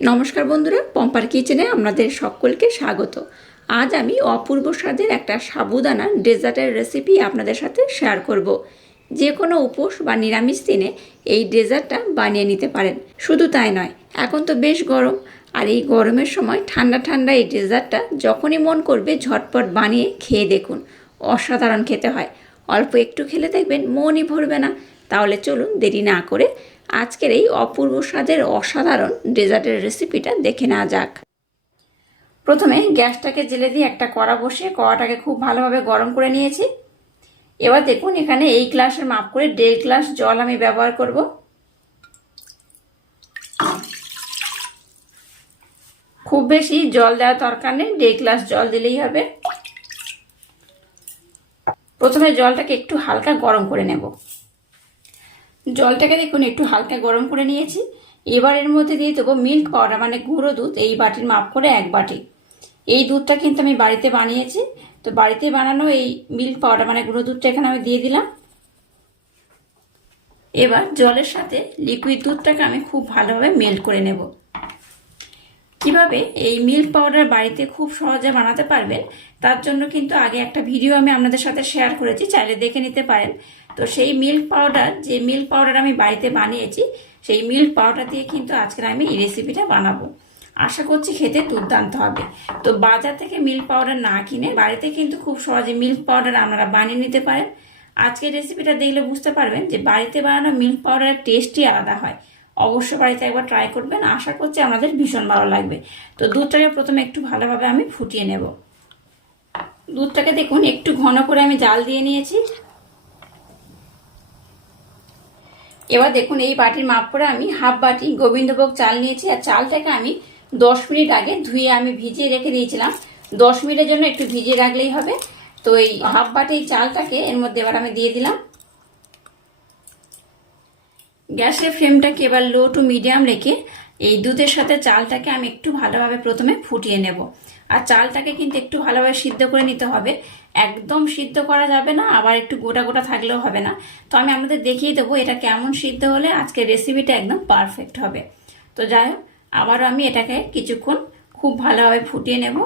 নমস্কার বন্ধুরা, পম্পার কিচেনে আপনাদের সকলকে স্বাগত। আজ আমি অপূর্ব স্বাদের একটা সাবুদানা ডেজার্টের রেসিপি আপনাদের সাথে শেয়ার করব। যে কোনো উপোস বা নিরামিষ দিনে এই ডেজার্টটা বানিয়ে নিতে পারেন। শুধু তাই নয়, এখন তো বেশ গরম আর এই গরমের সময় ঠান্ডা ঠান্ডা এই ডেজার্টটা যখনই মন করবে ঝটপট বানিয়ে খেয়ে দেখুন। অসাধারণ খেতে হয়। অল্প একটু খেলে দেখবেন মনই ভরবে না। তাহলে চলুন দেরি না করে আজকের এই অপূর্ব স্বাদের অসাধারণ ডেজার্টের রেসিপিটা দেখে নেওয়া যাক। প্রথমে গ্যাসটাকে জেলে দিয়ে একটা কড়া বসিয়ে কড়াটাকে খুব ভালোভাবে গরম করে নিয়েছি। এবার দেখুন এখানে এই গ্লাসের মাপ করে দেড় গ্লাস জল আমি ব্যবহার করব। খুব বেশি জল দেওয়ার দরকার নেই, দেড় গ্লাস জল দিলেই হবে। প্রথমে জলটাকে একটু হালকা গরম করে নেব। জলটাকে দেখুন, একটু হালকা গরম করে নিয়েছি। এবার এর মধ্যে দিয়ে দেবো মিল্ক পাউডার মানে গুঁড়ো দুধ, এই বাটির মাপ করে এক বাটি। এই দুধটা কিন্তু আমি বাড়িতে বানিয়েছি। তো বাড়িতে বানানো এই মিল্ক পাউডার মানে গুঁড়ো দুধটা এখানে আমি দিয়ে দিলাম। এবার জলের সাথে লিকুইড দুধটাকে আমি খুব ভালোভাবে মেল্ট করে নেব। কীভাবে এই মিল্ক পাউডার বাড়িতে খুব সহজে বানাতে পারবেন, তার জন্য কিন্তু আগে একটা ভিডিও আমি আপনাদের সাথে শেয়ার করেছি, চাইলে দেখে নিতে পারেন। তো সেই মিল্ক পাউডার যে মিল্ক পাউডার আমি বাড়িতে বানিয়েছি, সেই মিল্ক পাউডার দিয়ে কিন্তু আজকে আমি এই রেসিপিটা বানাবো। আশা করছি খেতে দুর্দান্ত হবে। তো বাজার থেকে মিল্ক পাউডার না কিনে বাড়িতে কিন্তু খুব সহজে মিল্ক পাউডার আপনারা বানিয়ে নিতে পারেন। আজকের রেসিপিটা দেখলে বুঝতে পারবেন যে বাড়িতে বানানো মিল্ক পাউডারের টেস্টই আলাদা হয়। অবশ্য বাড়িতে একবার ট্রাই করবেন। আশা করছি আমাদের ভীষণ ভালো লাগবে। তো দুধটাকে প্রথমে একটু ভালোভাবে আমি ফুটিয়ে নেব। দুধটাকে দেখুন, একটু ঘন করে আমি জাল দিয়ে নিয়েছি। এবার দেখুন, এই বাটির মাপ করে আমি হাফ বাটি গোবিন্দভোগ চাল নিয়েছি, আর চালটাকে আমি দশ মিনিট আগে ধুয়ে আমি ভিজিয়ে রেখে দিয়েছিলাম। দশ মিনিটের জন্য একটু ভিজিয়ে রাখলেই হবে। তো এই হাফ বাটি চালটাকে এর মধ্যে এবার আমি দিয়ে দিলাম। গ্যাসের ফ্লেমটাকে এবার লো টু মিডিয়াম রেখে এই দুধের সাথে চালটাকে আমি একটু ভালোভাবে প্রথমে ফুটিয়ে নেব। আর চালটাকে কিন্তু একটু ভালোভাবে সিদ্ধ করে নিতে হবে। একদম সিদ্ধ করা যাবে না, আবার একটু গোটা গোটা থাকলেও হবে না। তো আমি আপনাদের দেখিয়ে দেবো এটা কেমন সিদ্ধ হলে আজকে রেসিপিটা একদম পারফেক্ট হবে। তো যাই হোক, আবারও আমি এটাকে কিছুক্ষণ খুব ভালোভাবে ফুটিয়ে নেব।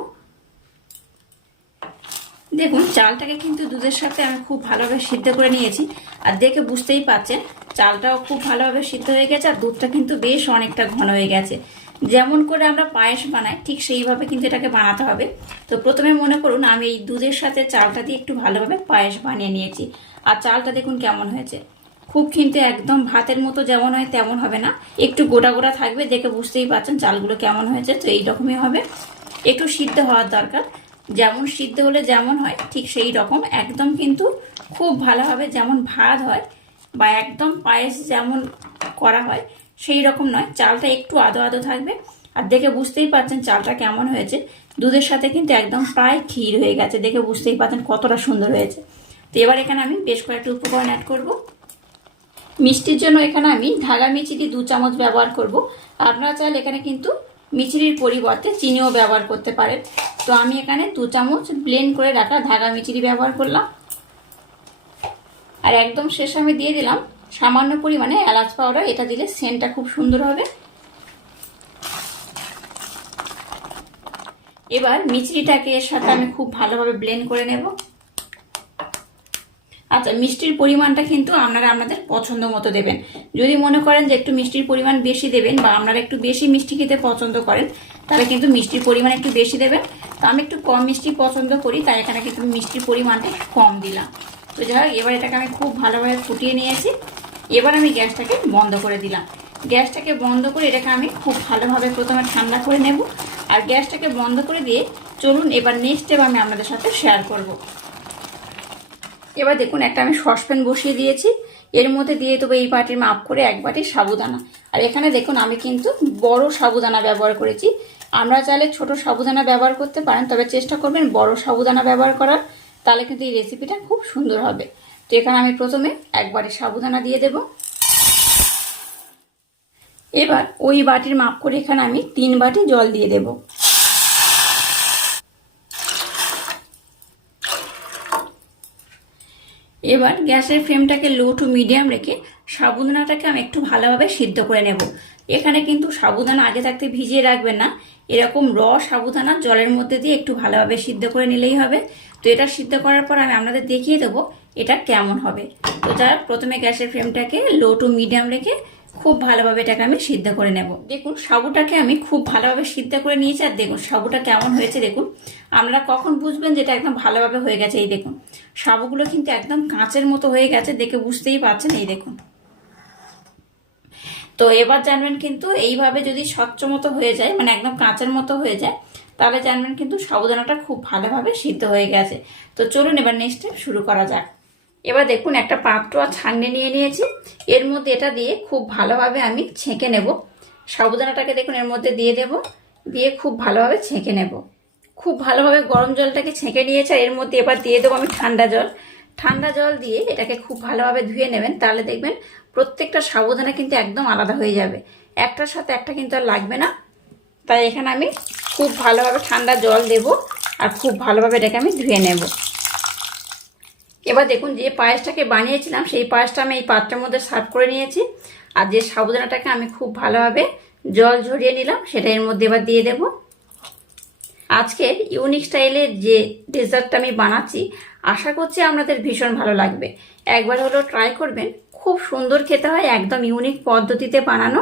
দেখুন, চালটাকে কিন্তু দুধের সাথে আমি খুব ভালোভাবে সিদ্ধ করে নিয়েছি। আর দেখে বুঝতেই পারছেন চালটাও খুব ভালোভাবে সিদ্ধ হয়ে গেছে, আর দুধটা কিন্তু বেশ অনেকটা ঘন হয়ে গেছে। যেমন করে আমরা পায়েস বানাই, ঠিক সেইভাবে কিন্তু এটাকে বানাতে হবে। তো প্রথমে মনে করুন, আমি এই দুধের সাথে চালটা দিয়ে একটু ভালোভাবে পায়েস বানিয়ে নিয়েছি। আর চালটা দেখুন কেমন হয়েছে। খুব কিন্তু একদম ভাতের মতো যেমন হয় তেমন হবে না। একটু গোটা গোটা থাকবে, দেখে বুঝতেই পারছেন চালগুলো কেমন হয়েছে। তো এইরকমই হবে। একটু সিদ্ধ হওয়ার দরকার। যেমন সিদ্ধ হলে যেমন হয়, ঠিক সেই রকম। একদম কিন্তু খুব ভালোভাবে যেমন ভাত হয় বা একদম পায়েস যেমন করা হয় সেই রকম নয়। চালটা একটু আদো আদো থাকবে। আর দেখে বুঝতেই পারছেন চালটা কেমন হয়েছে। দুধের সাথে কিন্তু একদম প্রায় ক্ষীর হয়ে গেছে। দেখে বুঝতেই পারছেন কতটা সুন্দর হয়েছে। তো এবার এখানে আমি বেশ কয়েকটি উপকরণ অ্যাড করব। মিষ্টির জন্য এখানে আমি ঢাকা মিচিরি দু চামচ ব্যবহার করব। আপনারা চাইলে এখানে কিন্তু মিচিরির পরিবর্তে চিনিও ব্যবহার করতে পারেন। তো আমি এখানে দু চামচ ব্লেন্ড করে রাখা ধাগা মিচিরি ব্যবহার করলাম। আর একদম শেষ আমি দিয়ে দিলাম সামান্য পরিমাণে এলাচ পাউডার এটা দিলে সেন্টটা খুব সুন্দর হবে। এবার মিচড়িটাকে এর সাথে আমি খুব ভালোভাবে ব্লেন্ড করে নেব। আচ্ছা মিষ্টির পরিমাণটা কিন্তু আপনারা আপনাদের পছন্দ মতো দেবেন। যদি মনে করেন যে একটু মিষ্টির পরিমাণ বেশি দেবেন বা আপনারা একটু বেশি মিষ্টি খেতে পছন্দ করেন, তাহলে কিন্তু মিষ্টির পরিমাণ একটু বেশি দেবেন। তো আমি একটু কম মিষ্টি পছন্দ করি, তাই এখানে কিন্তু মিষ্টির পরিমাণটা কম দিলাম। তো যাই হোক, এবার এটাকে আমি খুব ভালোভাবে ফুটিয়ে নিয়েছি। এবার আমি গ্যাসটাকে বন্ধ করে দিলাম। গ্যাসটাকে বন্ধ করে এটাকে আমি খুব ভালোভাবে প্রথমে ঠান্ডা করে নেব। আর গ্যাসটাকে বন্ধ করে দিয়ে চলুন এবার নেক্সট স্টেপ আমি আপনাদের সাথে শেয়ার করব। এবার দেখুন, একটা আমি সসপ্যান বসিয়ে দিয়েছি। এর মধ্যে দিয়ে দেবো এই বাটির মাপ করে এক বাটি সাবুদানা। আর এখানে দেখুন, আমি কিন্তু বড় সাবুদানা ব্যবহার করেছি। আমরা চাইলে ছোট সাবুদানা ব্যবহার করতে পারেন, তবে চেষ্টা করবেন বড় সাবুদানা ব্যবহার করার। তাহলে কিন্তু এই রেসিপিটা খুব সুন্দর হবে। তো এখানে আমি প্রথমে একবারে সাবুদানা দিয়ে দেব। এবার ওই বাটির মাপ করে এখানে আমি তিন বাটি জল দিয়ে দেব। এবার গ্যাসের ফ্লেমটাকে লো টু মিডিয়াম রেখে সাবুদানাটাকে আমি একটু ভালোভাবে সিদ্ধ করে নেব। এখানে কিন্তু সাবুদানা আগে থাকতে ভিজিয়ে রাখবেন না এরকম র সাবুদানা জলের মধ্যে দিয়ে একটু ভালোভাবে সিদ্ধ করে নিলেই হবে। তো এটা সিদ্ধ করার পর আমি আপনাদের দেখিয়ে দেবো এটা কেমন হবে। তো যারা প্রথমে গ্যাসের ফ্লেমটাকে লো টু মিডিয়াম রেখে খুব ভালোভাবে এটাকে আমি সিদ্ধ করে নেব। দেখুন, সাবুটাকে আমি খুব ভালোভাবে সিদ্ধ করে নিয়েছি আর দেখুন, সাবুটা কেমন হয়েছে দেখুন। আপনারা কখন বুঝবেন যেটা একদম ভালোভাবে হয়ে গেছে, এই দেখুন। সাবুগুলো কিন্তু একদম কাঁচের মতো হয়ে গেছে, দেখে বুঝতেই পারছেন, এই দেখুন। তো এবার জানবেন কিন্তু এইভাবে যদি স্বচ্ছ মতো হয়ে যায় মানে একদম কাঁচের মতো হয়ে যায়, তাহলে জানবেন কিন্তু সাবুদানাটা খুব ভালোভাবে সিদ্ধ হয়ে গেছে। তো চলুন এবার নেক্সট শুরু করা যাক। এবার দেখুন একটা পাত্র আর নিয়ে নিয়েছি। এর মধ্যে এটা দিয়ে খুব ভালোভাবে আমি ছেঁকে নেব। সাবুদানাটাকে দেখুন এর মধ্যে দিয়ে দেব, দিয়ে খুব ভালোভাবে ছেঁকে নেব। খুব ভালোভাবে গরম জলটাকে ছেঁকে নিয়েছে আর এর মধ্যে এবার দিয়ে দেবো আমি ঠান্ডা জল। ঠান্ডা জল দিয়ে এটাকে খুব ভালোভাবে ধুয়ে নেবেন, তাহলে দেখবেন প্রত্যেকটা সাবুদানা কিন্তু একদম আলাদা হয়ে যাবে। একটার সাথে একটা কিন্তু আর লাগবে না। তাই এখানে আমি খুব ভালোভাবে ঠান্ডা জল দেব আর খুব ভালোভাবে এটাকে আমি ধুয়ে নেব। এবার দেখুন যে পায়েসটাকে বানিয়েছিলাম, সেই পায়েসটা আমি এই পাত্রের মধ্যে সার্ভ করে নিয়েছি। আর যে সাবুদানাটাকে আমি খুব ভালোভাবে জল ঝরিয়ে নিলাম, সেটা এর মধ্যে এবার দিয়ে দেব। আজকের ইউনিক স্টাইলের যে ডেজার্টটা আমি বানাচ্ছি আশা করছি আপনাদের ভীষণ ভালো লাগবে। একবার হলো ট্রাই করবেন। খুব সুন্দর খেতে হয়, একদম ইউনিক পদ্ধতিতে বানানো।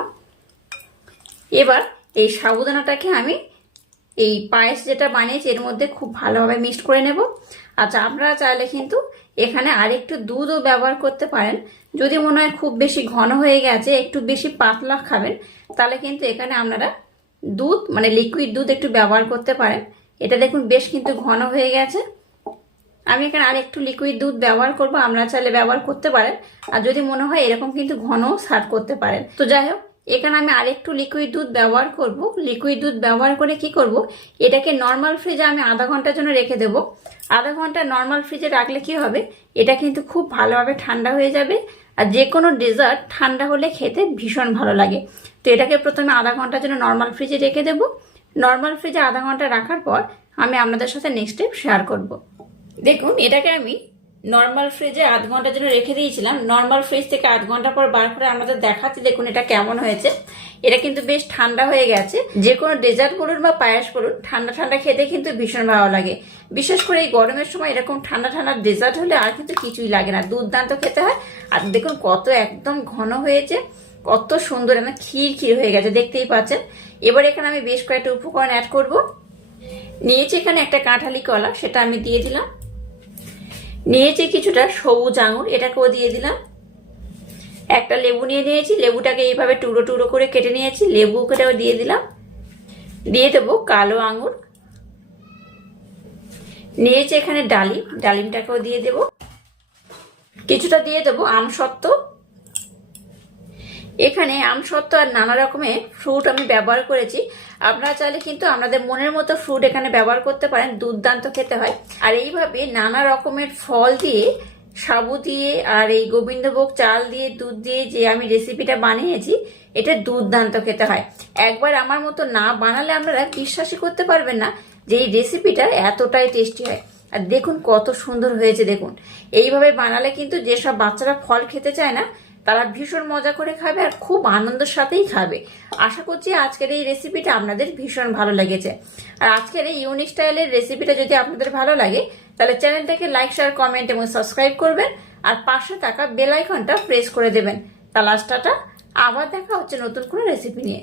এবার এই সাবুদানাটাকে আমি এই পায়েস যেটা বানিয়েছি, এর মধ্যে খুব ভালোভাবে মিক্সড করে নেব। আচ্ছা আপনারা চাইলে কিন্তু এখানে আরেকটু দুধও ব্যবহার করতে পারেন। যদি মনে হয় খুব বেশি ঘন হয়ে গেছে, একটু বেশি পাতলা খাবেন, তাহলে কিন্তু এখানে আপনারা দুধ মানে লিকুইড দুধ একটু ব্যবহার করতে পারেন। এটা দেখুন বেশ কিন্তু ঘন হয়ে গেছে। আমি এখানে আর একটু লিকুইড দুধ ব্যবহার করব, আমরা চাইলে ব্যবহার করতে পারেন। আর যদি মনে হয় এরকম কিন্তু ঘনও সার্ভ করতে পারেন। তো যাই হোক, এখানে আমি আরেকটু লিকুইড দুধ ব্যবহার করব। লিকুইড দুধ ব্যবহার করে কি করব, এটাকে নর্মাল ফ্রিজে আমি আধা ঘণ্টার জন্য রেখে দেব। আধা ঘণ্টা নর্মাল ফ্রিজে রাখলে কি হবে, এটা কিন্তু খুব ভালোভাবে ঠান্ডা হয়ে যাবে। আর যে কোনো ডেজার্ট ঠান্ডা হলে খেতে ভীষণ ভালো লাগে। তো এটাকে প্রথমে আধা ঘণ্টার জন্য নর্মাল ফ্রিজে রেখে দেব। নর্মাল ফ্রিজে আধা ঘণ্টা রাখার পর আমি আপনাদের সাথে নেক্সট স্টেপ শেয়ার করব। দেখুন, এটাকে আমি নর্মাল ফ্রিজে আধ ঘণ্টার জন্য রেখে দিয়েছিলাম। নর্মাল ফ্রিজ থেকে আধ ঘণ্টা পর বার করে আমাদের দেখাচ্ছি, দেখুন এটা কেমন হয়েছে। এটা কিন্তু বেশ ঠান্ডা হয়ে গেছে। যে কোনো ডেজার্ট বলুন বা পায়াস বলুন, ঠান্ডা ঠান্ডা খেতে কিন্তু ভীষণ ভালো লাগে। বিশেষ করে এই গরমের সময় এরকম ঠান্ডা ঠান্ডা ডেজার্ট হলে আর কিন্তু কিছুই লাগে না। দুর্দান্ত খেতে হয়। আর দেখুন, কত একদম ঘন হয়েছে, কত সুন্দর একদম ক্ষীর ক্ষীর হয়ে গেছে, দেখতেই পাচ্ছেন। এবার এখানে আমি বেশ কয়েকটা উপকরণ অ্যাড করব। নিয়েছি এখানে একটা কাঁঠালি কলা, সেটা আমি দিয়ে দিলাম। নিয়েছি কিছুটা সবুজ আঙুর, এটাকেও দিয়ে দিলাম। একটা লেবু নিয়ে নিয়েছি, লেবুটাকে এইভাবে টুকরো টুকরো করে কেটে নিয়েছি, লেবুটাও দিয়ে দিলাম। দিয়ে দেবো কালো আঙুর। নিয়েছি এখানে ডালিম, ডালিমটাকেও দিয়ে দেব। কিছুটা দিয়ে দেবো আমসত্ত্ব। এখানে আমসত্ত্ব আর নানা রকমের ফ্রুট আমি ব্যবহার করেছি। আপনারা চাইলে কিন্তু আপনাদের মনের মতো ফ্রুট এখানে ব্যবহার করতে পারেন, দুর্দান্ত খেতে হয়। আর এইভাবে নানা রকমের ফল দিয়ে, সাবু দিয়ে আর এই গোবিন্দভোগ চাল দিয়ে, দুধ দিয়ে যে আমি রেসিপিটা বানিয়েছি, এটা দুর্দান্ত খেতে হয়। একবার আমার মতো না বানালে আপনারা বিশ্বাসই করতে পারবেন না যে এই রেসিপিটা এতটাই টেস্টি হয়। আর দেখুন কত সুন্দর হয়েছে, দেখুন। এইভাবে বানালে কিন্তু যেসব বাচ্চারা ফল খেতে চায় না তারা ভীষণ মজা করে খাবে আর খুব আনন্দের সাথেই খাবে। আশা করছি আজকের এই রেসিপিটা আপনাদের ভীষণ ভালো লেগেছে। আর আজকের এই ইউনিক স্টাইলের রেসিপিটা যদি আপনাদের ভালো লাগে, তাহলে চ্যানেলটাকে লাইক শেয়ার কমেন্ট এবং সাবস্ক্রাইব করবেন আর পাশে থাকা বেল আইকনটা প্রেস করে দেবেন। তা লাস্টাটা আবার দেখা হচ্ছে নতুন কোনো রেসিপি নিয়ে।